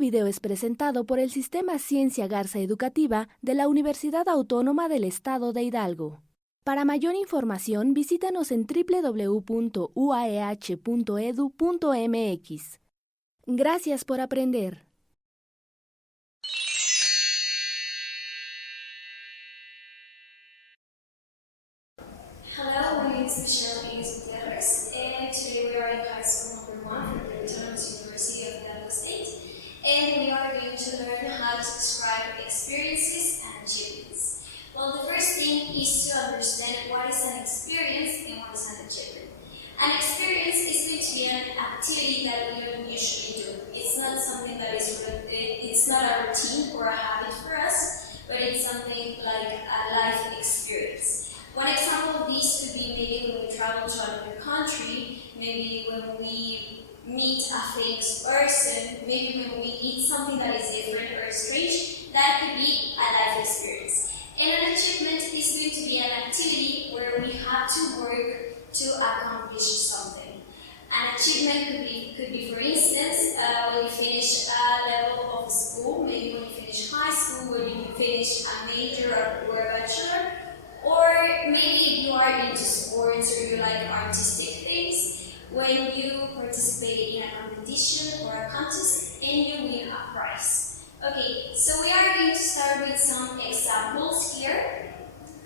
video es presentado por el Sistema Ciencia Garza Educativa de la Universidad Autónoma del Estado de Hidalgo. Para mayor información, visítanos en www.uaeh.edu.mx. Gracias por aprender. Hello, my name is Michelle Gutierrez, and today we are in high school number 1 from the Autonomous University of Hidalgo State, and we are going to learn how to describe experiences and achievements. Well, the first thing is to understand what is an experience and what is an achievement. An experience is going to be an activity that we don't usually do. It's not something that it's not a routine or a habit for us, but it's something like a life experience. One example of this could be maybe when we travel to another country, maybe when we meet a famous person, maybe when we eat something that is different or strange. That could be a life experience. And an achievement is going to be an activity where we have to work to accomplish something. An achievement could be for instance, when you finish a level of school, maybe when you finish high school, when you finish a major or a bachelor, or maybe you are into sports or you like artistic things, when you participate in a competition or a contest and you win a prize. Okay, so we are going to start with some examples here.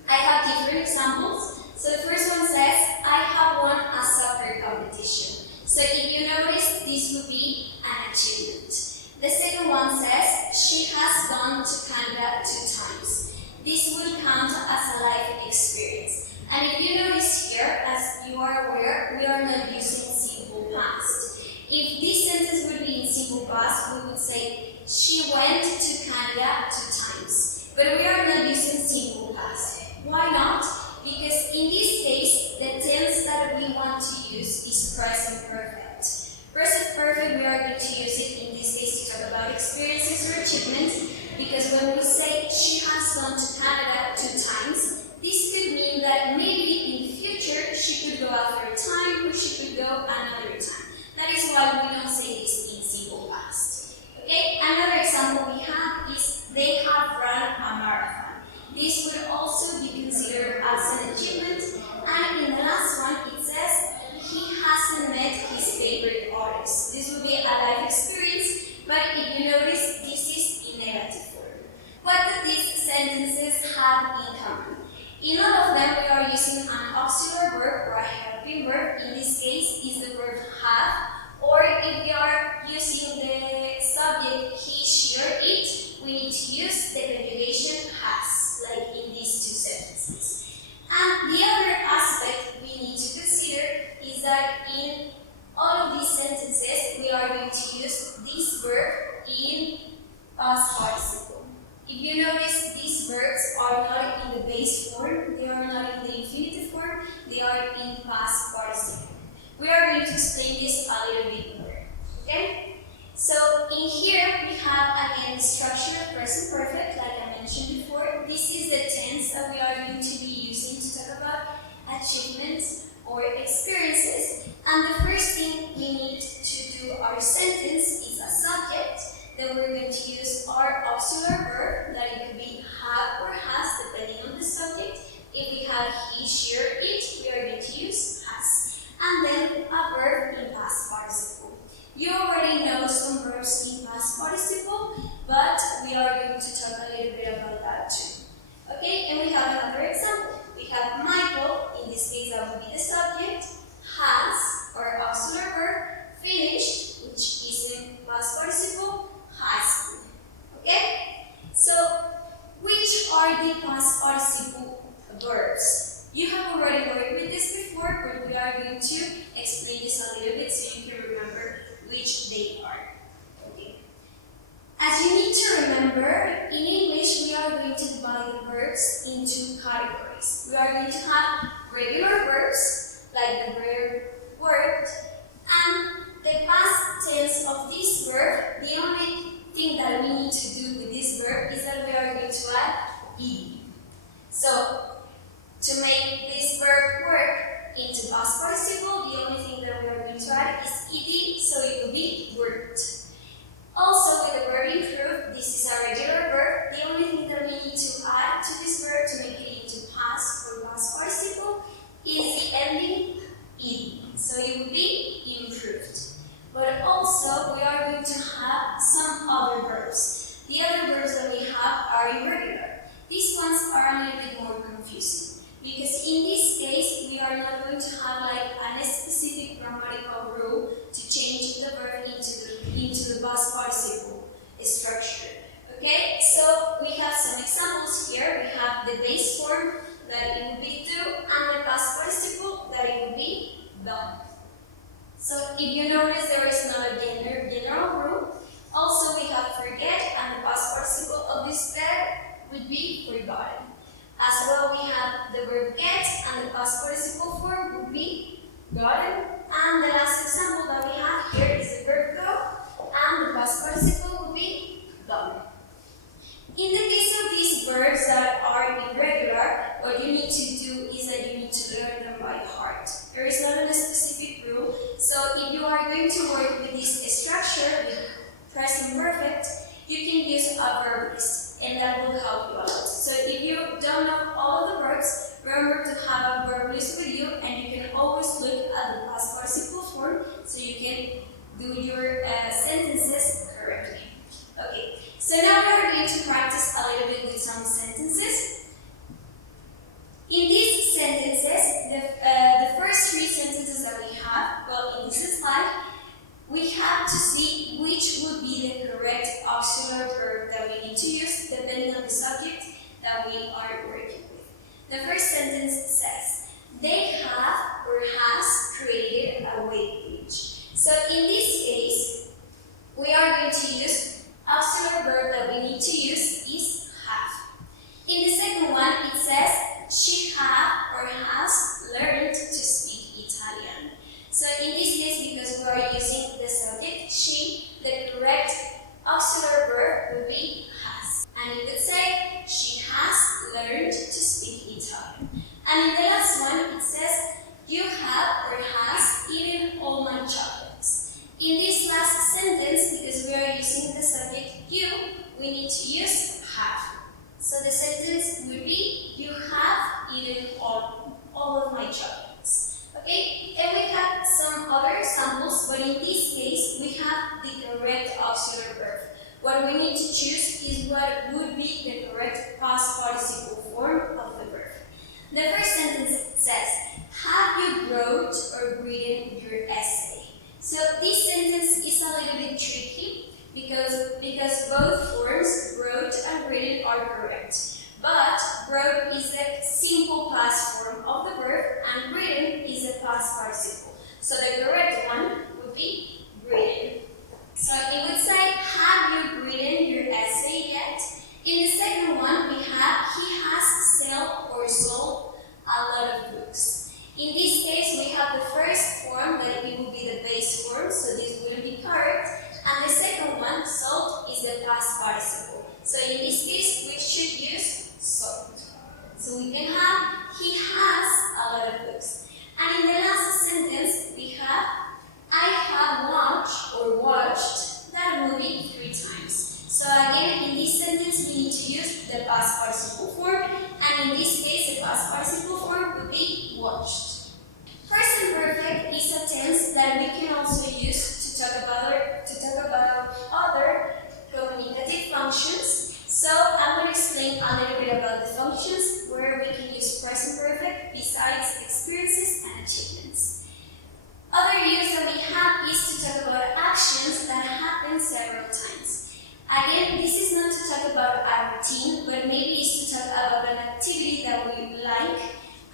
I have different examples. So the first one says, I have won a soccer competition. So if you notice, this would be an achievement. The second one says, she has gone to Canada 2 times. This will count as a life experience. And if you notice here, as you are aware, we are not using simple past. If this sentence would be in simple past, we would say, she went to Canada 2 times. But we are not using simple past. Why not? Because in this case, the tense that we want to use is present perfect. Present perfect, we are going to use it in this case to talk about experiences or achievements, because when we say she has gone to Canada 2 times, this could mean that maybe in the future she could go a third time or she could go another time. That is why we don't say this in simple past. Okay, another example we have is they have run a marathon. This would also be considered as an achievement, and in the last one it says he hasn't met his favorite artist. This would be a life experience, but if you notice, this is in negative form. What do these sentences have in common? In all of them, we are using an auxiliary verb or a helping verb. In this case, is the verb have, or if we are using the subject he, she, or it, we need to use the conjugation has, like in these 2 sentences. And the other aspect we need to consider is that in all of these sentences, we are going to use this verb in past participle. If you notice, these verbs are not in the base form, they are not in the infinitive form, they are in past participle. We are going to explain this a little bit more. Okay? So in here we have again the structure of present perfect, like I mentioned before. This is the tense that we are going to be using to talk about achievements or experiences. And the first thing we need to do our sentence is a subject. Then we're going to use our auxiliary verb, that it could be have or has, depending on the subject. If we have he, she, or it, we are going to use has. And then a verb in past participle. You already know some verbs in past participle, but we are going to talk a little bit about that too. Okay, and we have another example. We have Michael, in this case that would be the subject, has, or auxiliary verb, finished, which is in past participle, high school. Okay? So, which are the past participle verbs? You have already worked with this before, but we are going to explain this a little bit so you can remember which they are. Okay. As you need to remember, in English we are going to divide the verbs into categories. We are going to have regular verbs, like the verb worked, and the past tense of this verb. The only thing that we need to do with this verb is that we are going to add ed. So, to make this verb work into past participle, the only thing that we are going to add is ed, so it will be worked. Also, with the verb improve, this is a regular verb. The only thing that we need to add to this verb to make it into past or past participle is the ending ed. So it would be improved. But also, we are going to have some other verbs. The other verbs that we have are irregular. These ones are a little bit more confusing because in this case, we are not going to have like a specific grammatical rule to change the verb into the past participle structure. Okay, so we have some examples here. We have the base form that it would be do, and the past participle that it would be done. So if you notice, there is not a general rule. Also, we have forget, and the past participle of this verb would be forgotten. As well, we have the verb get, and the past participle form would be gotten. And the last example that we have here is the verb go, and the past participle would be done. In the case of these verbs that are irregular, what you need to do is that you need to learn them by heart. There is not a specific rule, so if you are going to work with this structure, with present perfect, you can use a verb list, and that will help you a lot. So if you don't know all of the verbs, remember to have a verb list with you, and you can always look at the past participle form so you can do your sentences correctly. Okay, so now we are going to practice a little bit with some sentences. In these sentences, the first three sentences that we have, well, in this slide, we have to see which would be the correct auxiliary verb that we need to use depending on the subject that we are working with. The first sentence says, they have or has created a web page. So in this case, we are going to use auxiliary verb that we need to use is have. In the second one, it says, she have or has learned to speak Italian. So in this case, because we are using the subject, she, the correct auxiliary verb would be has. And you could say, she has learned to speak Italian. And in the last one, it says, you have or has eaten all my chocolates. In this last sentence, because we are using the subject you, we need to use have. So the sentence would be, you have eaten all of my chocolates. Okay, and we have some other examples, but in this case, we have the correct auxiliary verb. What we need to choose is what would be the correct past participle form of the verb. The first sentence says, have you wrote or written your essay? So this sentence is a little bit tricky because both forms, wrote and written, are correct. But wrote is a simple past form of the verb and written is a past participle. So the correct one would be written. So it would say, have you written your essay yet? In the second one, we have, he has sold or sold a lot of books. In this case, we have the first form that it would be the base form, so this wouldn't be correct. And the second one, sold, is the past participle. So in this case, we should use sold. So we can have, he has a lot of books. And in the last sentence, we have, I have watched that movie 3 times. So again, in this sentence, we need to use the past participle form. And in this case, the past participle form would be watched. Present perfect is a tense that we can also use to talk about other communicative functions. So I'm going to explain a little bit about the functions where we can use present perfect besides experiences and achievements. Other use that we have is to talk about actions that happen several times. Again, this is not to talk about a routine, but maybe it's to talk about an activity that we like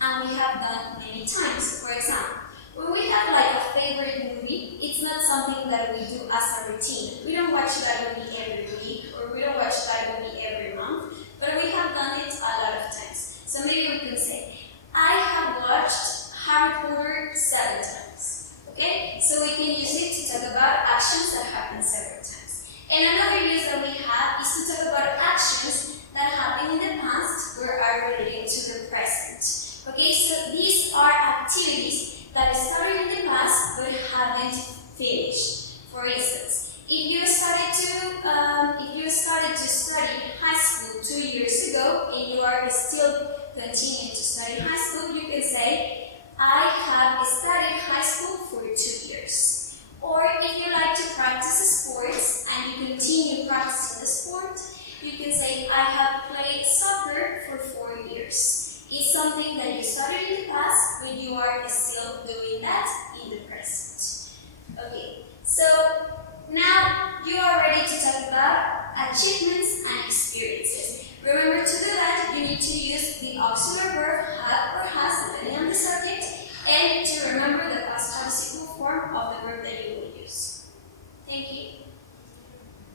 and we have done many times. For example, when we have like a favorite movie, it's not something that we do as a routine. We don't watch that movie every week or we don't watch that movie every month, but we have done it a lot of times. So maybe we can say, I have watched Harry Potter 7 times. Okay? So we can use it to talk about actions that happen several times. And another use that we have is to talk about actions that happened in the past or are related to the present. Okay, so these are activities that started